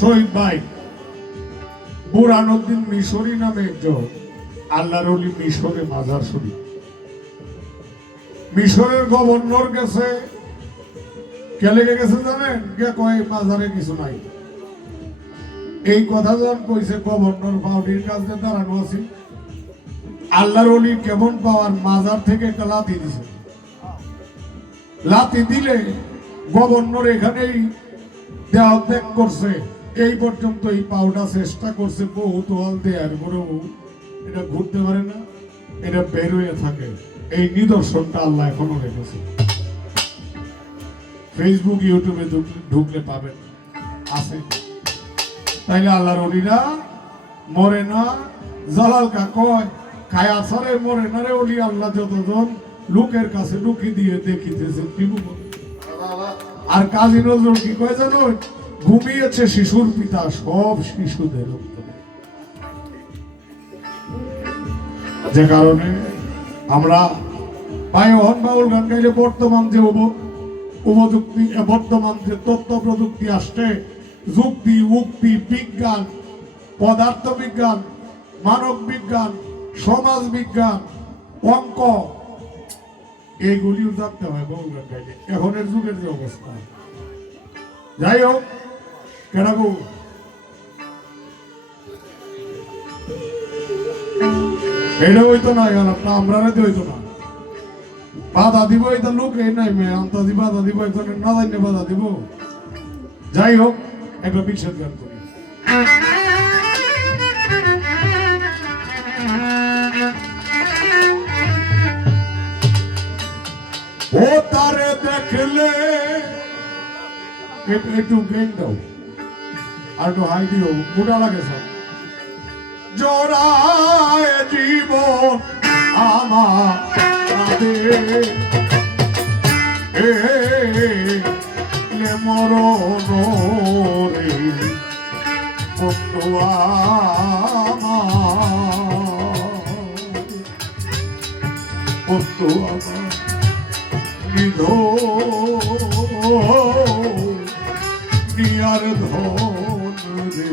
শহীদ ভাই বুরহানুদ্দিন মিশরি নামে একজন আল্লাহর ওলি মিশরে মাজার শরীফ। মিশরের গভর্নর গেছে, কে লেগে গেছে জানেন? কে কয় মাজারে কিছু নাই। এই কথা যখন কইছে গভর্নর বাউডির কাছে দাঁড়ানো আছে, আল্লাহর ওলি কেমন পাওয়ার মাজার থেকে একটা লাথি দিছে। লাথি দিলে গভর্নর এখানেই দেহ ত্যাগ করছে। এই পর্যন্ত এই পাউডার চেষ্টা করছে বহুত হল দেয়ার পরেও এটা ঘুরতে পারে না, এটা বের হয়ে থাকে। এই নিদর্শনটা আল্লাহ এখনো রেখেছে। ফেসবুক ইউটিউবে ঢুকলে পাবেন, আছে। তাইলে আল্লাহর ওলিরা মরে না। জালাল কা কয় খায়া সরে মরে না রে ওলি আল্লাহ যতজন লোকের কাছে লুকি দিয়ে দেখিতেছে ত্রিভুবন। আর কাজী নজরুল কি কয় জানো? ঘুমিয়েছে শিশুর পিতা সব শিশুদের উত্তরে। যে কারণে আমরা বায়ুহন বাউল গান গাইলে বর্তমান যে উপযুক্তি, বর্তমান যে তথ্য প্রযুক্তি আসছে, যুক্তি উক্তি বিজ্ঞান, পদার্থ বিজ্ঞান, মানব বিজ্ঞান, সমাজ বিজ্ঞান, অঙ্ক, এইগুলিও জানতে হয় বাউল গান গাইলে। এখনের যুগের যে অবস্থা, যাই হোক কেন এটা হইতো না, আমরা হইতো না। বাধা দিব এটা লোক এই নাই মেয়ে আন্তাজি বাধা দিব, একজনের না জানি বাধা দিব। যাই হোক একটা বিচ্ছেদ গান করি। ও তারে দেখলে একটু গেন দাও আর একটু হাই দিও, মোটা লাগে সব। জোড়ায় জীবন আমাদের মরণ রে বন্ধু আমার নিধ নিয়ার ধন রে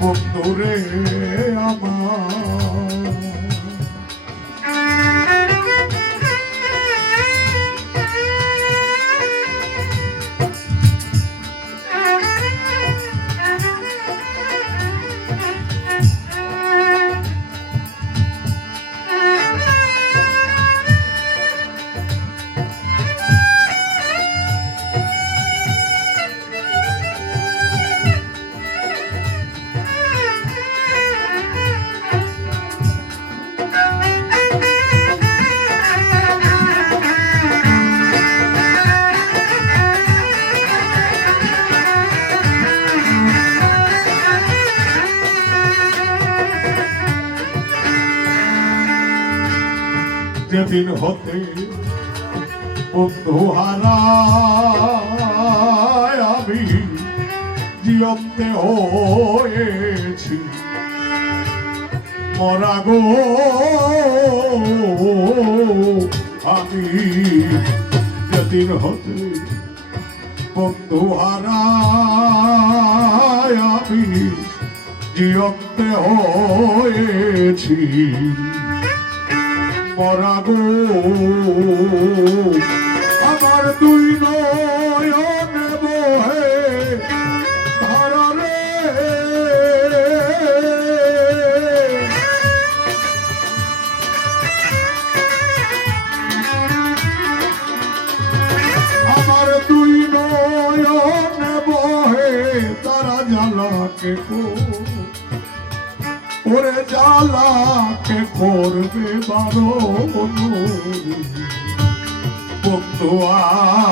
বন্ধু রে আমার। যেদিন হতে বন্ধু হারায় আমি জিয়ন্তে হয়েছি মরা গো, আমি যেদিন হতে বন্ধু হারায় আমি জিয়ন্তে হয়েছি মরা গো, আমার দুই নয়নে বহে ধারা রে, আমার দুই নয়নে বহে তারা জ্বালাকে ওরে জ্বালাকে করবে বারণ বন্ধু আমার।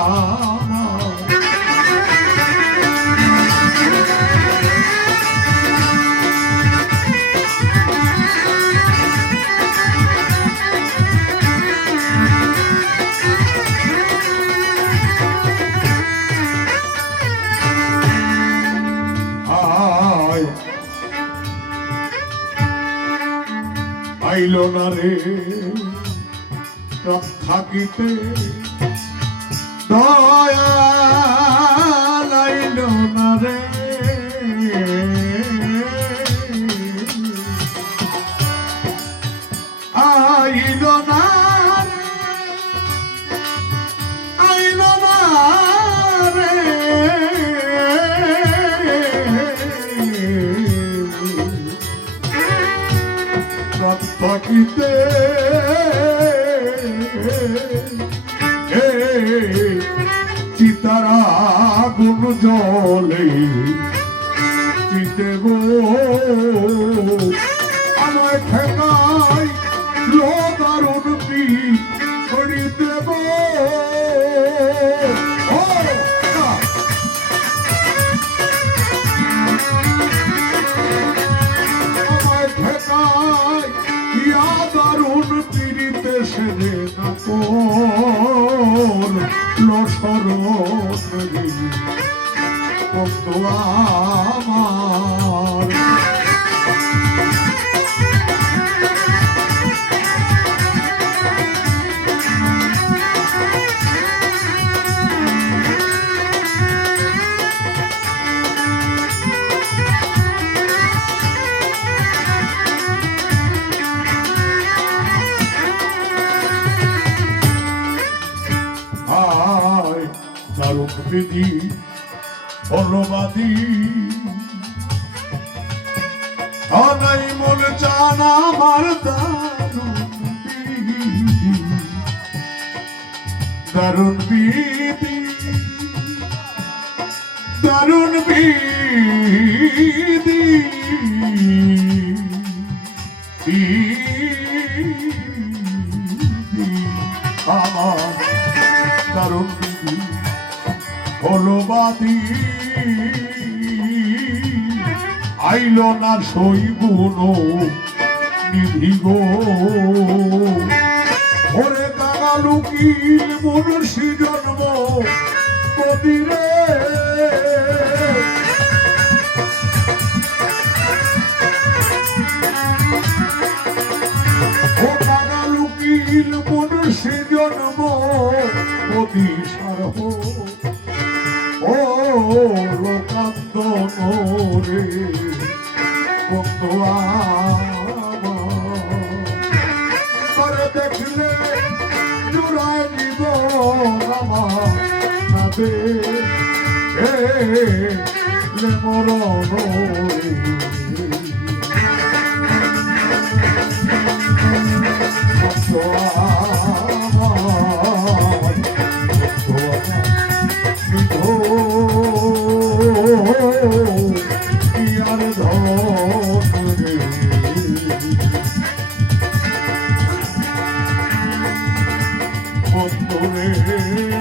আইল না রে রাত থাকিতে দয়াল আইল না রে আইল না আইল না রে রাত থাকিতে চিতারা গুণ জলে চিতে গো আমায় ঠেকাই লোদারুণ পি করিতে গো আমায় ঠেকাই ইয়া দারুণ পীড়িতে সেরে না তোর লসরণ বন্ধু আমার দারুণ বিধি হলবাদী অনাই মন জানা আমার দারুণ বিধি দারুণ বিধি আমার দারুণ বিধি হলবাদী আইল না সইগুণ নিধি গো ওরে কাঙালুকিল মনুষ্য জন্ম কবিরে ও কাঙালুকিল মনুষ্য জন্ম কবি সারহ ও লোকান্দন রে বন্ধু আমার দেখলে জুড়ায় দিব আমার নাবে মরণ বন্ধুরে